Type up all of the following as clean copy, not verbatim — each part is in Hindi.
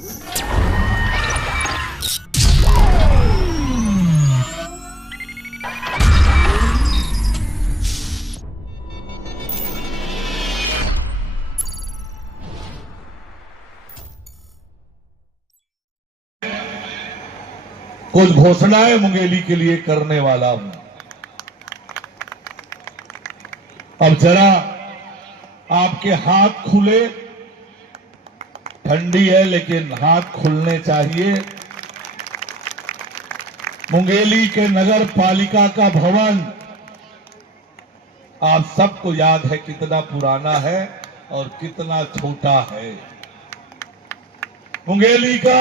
कुछ घोषणाएं मुंगेली के लिए करने वाला हूं। अब जरा आपके हाथ खुले, ठंडी है लेकिन हाथ खुलने चाहिए। मुंगेली के नगर पालिका का भवन आप सबको याद है कितना पुराना है और कितना छोटा है। मुंगेली का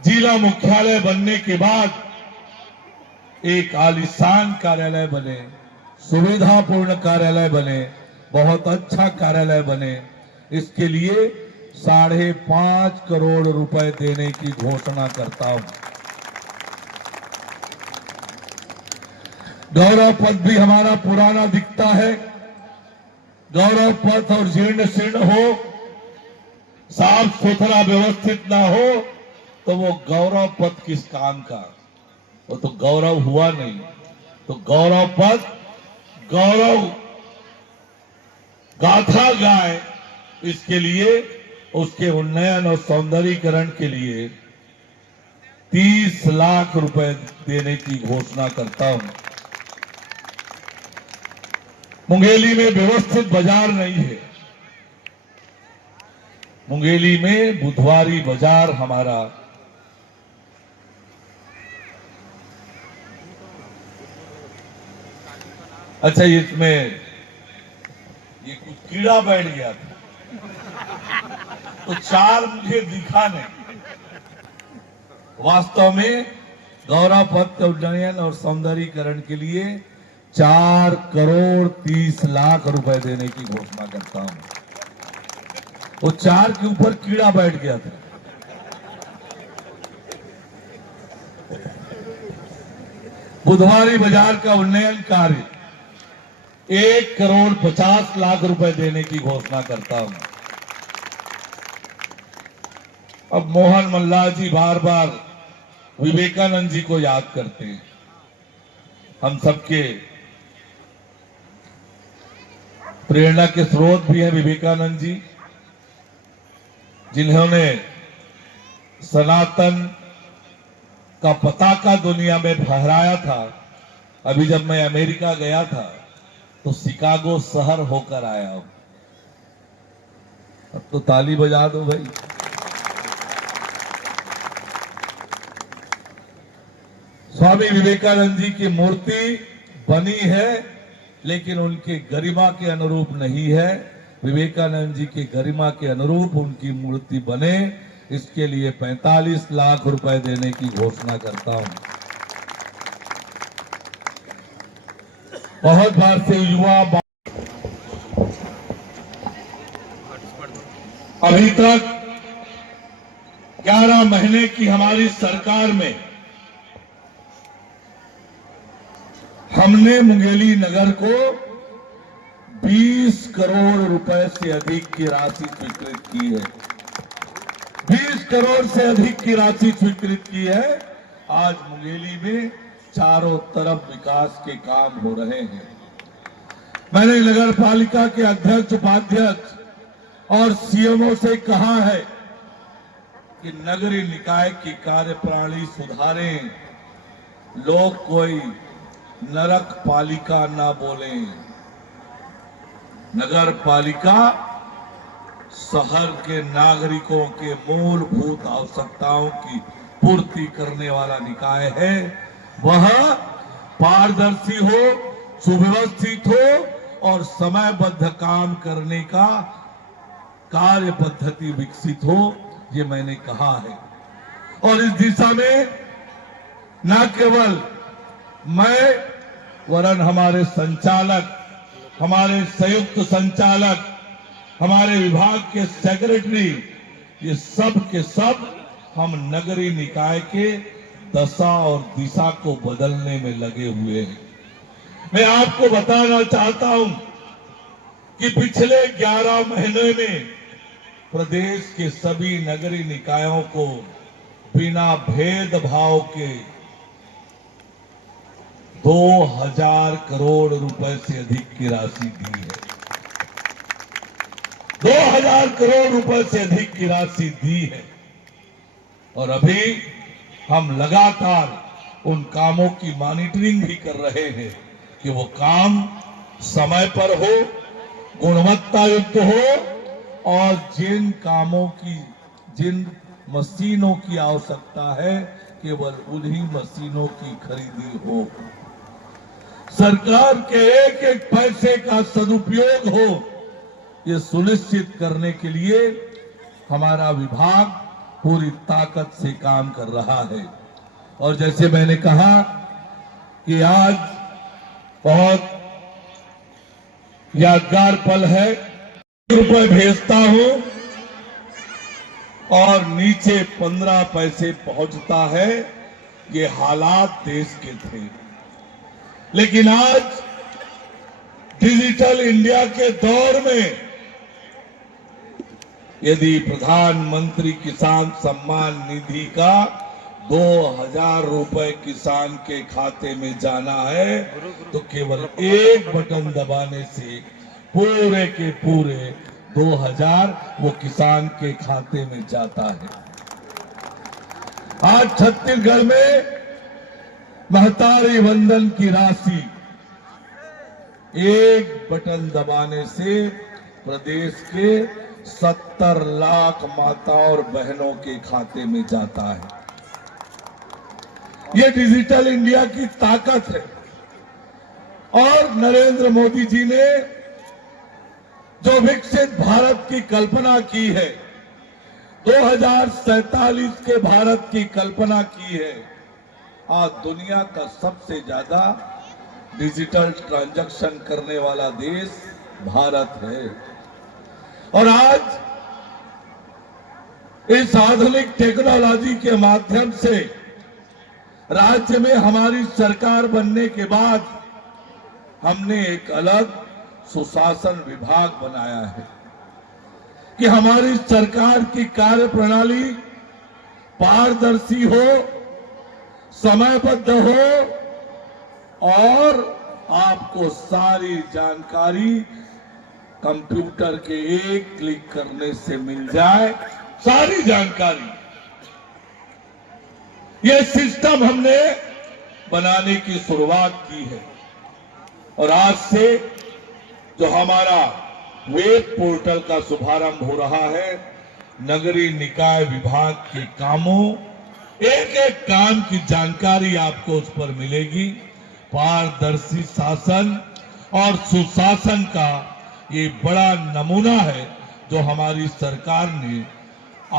जिला मुख्यालय बनने के बाद एक आलीशान कार्यालय बने, सुविधापूर्ण कार्यालय बने, बहुत अच्छा कार्यालय बने। इसके लिए 5.5 करोड़ रुपए देने की घोषणा करता हूं। गौरव पथ भी हमारा पुराना दिखता है। गौरव पथ और जीर्ण शीर्ण हो, साफ सुथरा व्यवस्थित ना हो तो वो गौरव पथ किस काम का? वो तो गौरव हुआ नहीं। तो गौरव पथ गौरव गाथा गाए, इसके लिए उसके उन्नयन और सौंदर्यीकरण के लिए 30 लाख रुपए देने की घोषणा करता हूं। मुंगेली में व्यवस्थित बाजार नहीं है। मुंगेली में बुधवारी बाजार हमारा अच्छा, इसमें ये कुछ कीड़ा बैठ गया था तो चार मुझे दिखा नहीं। वास्तव में गौरव पथ उन्नयन और सौंदर्यीकरण के लिए 4 करोड़ 30 लाख रुपए देने की घोषणा करता हूं। वो 4 के ऊपर कीड़ा बैठ गया था। बुधवारी बाजार का उन्नयन कार्य 1 करोड़ 50 लाख रुपए देने की घोषणा करता हूं। अब मोहन मल्लाह जी बार बार विवेकानंद जी को याद करते हैं। हम सबके प्रेरणा के स्रोत भी हैं विवेकानंद जी, जिन्होंने सनातन का पताका दुनिया में फहराया था। अभी जब मैं अमेरिका गया था तो शिकागो शहर होकर आया हूं। अब तो ताली बजा दो भाई। स्वामी विवेकानंद जी की मूर्ति बनी है लेकिन उनके गरिमा के अनुरूप नहीं है। विवेकानंद जी की गरिमा के अनुरूप उनकी मूर्ति बने, इसके लिए 45 लाख रुपए देने की घोषणा करता हूं। बहुत बार से युवा अभी तक 11 महीने की हमारी सरकार में हमने मुंगेली नगर को 20 करोड़ रुपए से अधिक की राशि स्वीकृत की है। 20 करोड़ से अधिक की राशि स्वीकृत की है। आज मुंगेली में चारों तरफ विकास के काम हो रहे हैं। मैंने नगर पालिका के अध्यक्ष, उपाध्यक्ष और सीएमओ से कहा है कि नगरीय निकाय की कार्यप्रणाली सुधारें, लोग कोई नरक पालिका ना बोलें। नगर पालिका शहर के नागरिकों के मूलभूत आवश्यकताओं की पूर्ति करने वाला निकाय है। वह पारदर्शी हो, सुव्यवस्थित हो और समयबद्ध काम करने का कार्य पद्धति विकसित हो, ये मैंने कहा है। और इस दिशा में न केवल मैं वरन हमारे संचालक, हमारे संयुक्त संचालक, हमारे विभाग के सेक्रेटरी, ये सब के सब हम नगरीय निकाय के दशा और दिशा को बदलने में लगे हुए हैं। मैं आपको बताना चाहता हूं कि पिछले 11 महीने में प्रदेश के सभी नगरीय निकायों को बिना भेदभाव के 2000 करोड़ रुपए से अधिक की राशि दी है। 2000 करोड़ रुपए से अधिक की राशि दी है और अभी हम लगातार उन कामों की मॉनिटरिंग भी कर रहे हैं कि वो काम समय पर हो, गुणवत्ता युक्त हो और जिन कामों की, जिन मशीनों की आवश्यकता है केवल उन्हीं मशीनों की खरीदी हो। सरकार के एक एक पैसे का सदुपयोग हो, ये सुनिश्चित करने के लिए हमारा विभाग पूरी ताकत से काम कर रहा है। और जैसे मैंने कहा कि आज बहुत यादगार पल है, रुपए भेजता हूं और नीचे 15 पैसे पहुंचता है। ये हालात देश के थे, लेकिन आज डिजिटल इंडिया के दौर में यदि प्रधानमंत्री किसान सम्मान निधि का 2000 रुपए किसान के खाते में जाना है तो केवल एक बटन दबाने से पूरे के पूरे 2000 वो किसान के खाते में जाता है। आज छत्तीसगढ़ में महतारी वंदन की राशि एक बटन दबाने से प्रदेश के 70 लाख माताओं और बहनों के खाते में जाता है। ये डिजिटल इंडिया की ताकत है। और नरेंद्र मोदी जी ने जो विकसित भारत की कल्पना की है, 2047 के भारत की कल्पना की है, आज दुनिया का सबसे ज्यादा डिजिटल ट्रांजैक्शन करने वाला देश भारत है। और आज इस आधुनिक टेक्नोलॉजी के माध्यम से राज्य में हमारी सरकार बनने के बाद हमने एक अलग सुशासन विभाग बनाया है कि हमारी सरकार की कार्य प्रणाली पारदर्शी हो, समयबद्ध हो और आपको सारी जानकारी कंप्यूटर के एक क्लिक करने से मिल जाए। सारी जानकारी, ये सिस्टम हमने बनाने की शुरुआत की है। और आज से जो हमारा वेब पोर्टल का शुभारंभ हो रहा है, नगरीय निकाय विभाग के कामों, एक एक काम की जानकारी आपको उस पर मिलेगी। पारदर्शी शासन और सुशासन का ये बड़ा नमूना है जो हमारी सरकार ने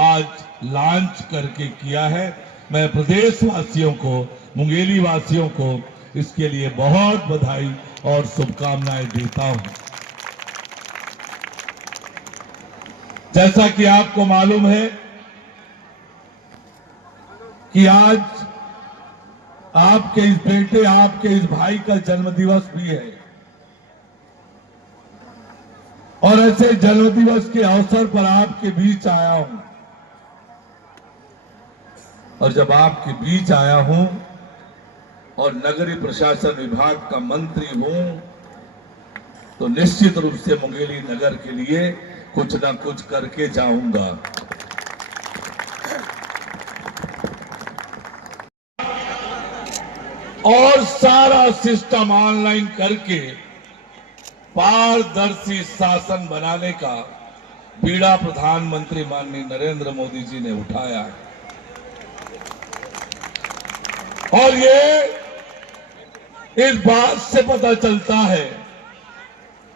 आज लॉन्च करके किया है। मैं प्रदेशवासियों को, मुंगेली वासियों को इसके लिए बहुत बधाई और शुभकामनाएं देता हूं। जैसा कि आपको मालूम है कि आज आपके इस बेटे, आपके इस भाई का जन्मदिवस भी है और ऐसे जन्मदिवस के अवसर पर आपके बीच आया हूं। और जब आपके बीच आया हूं और नगरीय प्रशासन विभाग का मंत्री हूं तो निश्चित रूप से मुंगेली नगर के लिए कुछ ना कुछ करके जाऊंगा। और सारा सिस्टम ऑनलाइन करके पारदर्शी शासन बनाने का बीड़ा प्रधानमंत्री माननीय नरेंद्र मोदी जी ने उठाया है। और ये इस बात से पता चलता है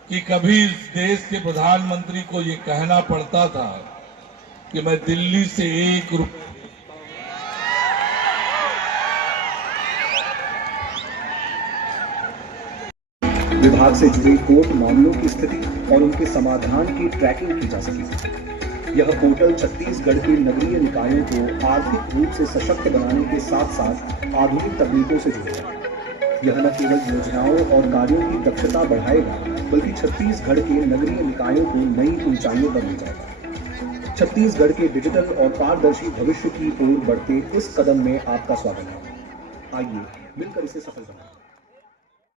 कि कभी इस देश के प्रधानमंत्री को ये कहना पड़ता था कि मैं दिल्ली से 1 रुपये विभाग से जुड़े कोर्ट मामलों की स्थिति और उनके समाधान की ट्रैकिंग की जा सके। यह पोर्टल छत्तीसगढ़ के नगरीय निकायों को आर्थिक रूप से सशक्त बनाने के साथ साथ आधुनिक तकनीकों से जुड़ेगा। यह न केवल योजनाओं और कार्यों की दक्षता बढ़ाएगा, बल्कि छत्तीसगढ़ के नगरीय निकायों को नई ऊंचाइयों पर ले जाएगा। छत्तीसगढ़ के डिजिटल और पारदर्शी भविष्य की ओर बढ़ते इस कदम में आपका स्वागत है। आइए मिलकर इसे सफल बनाएं।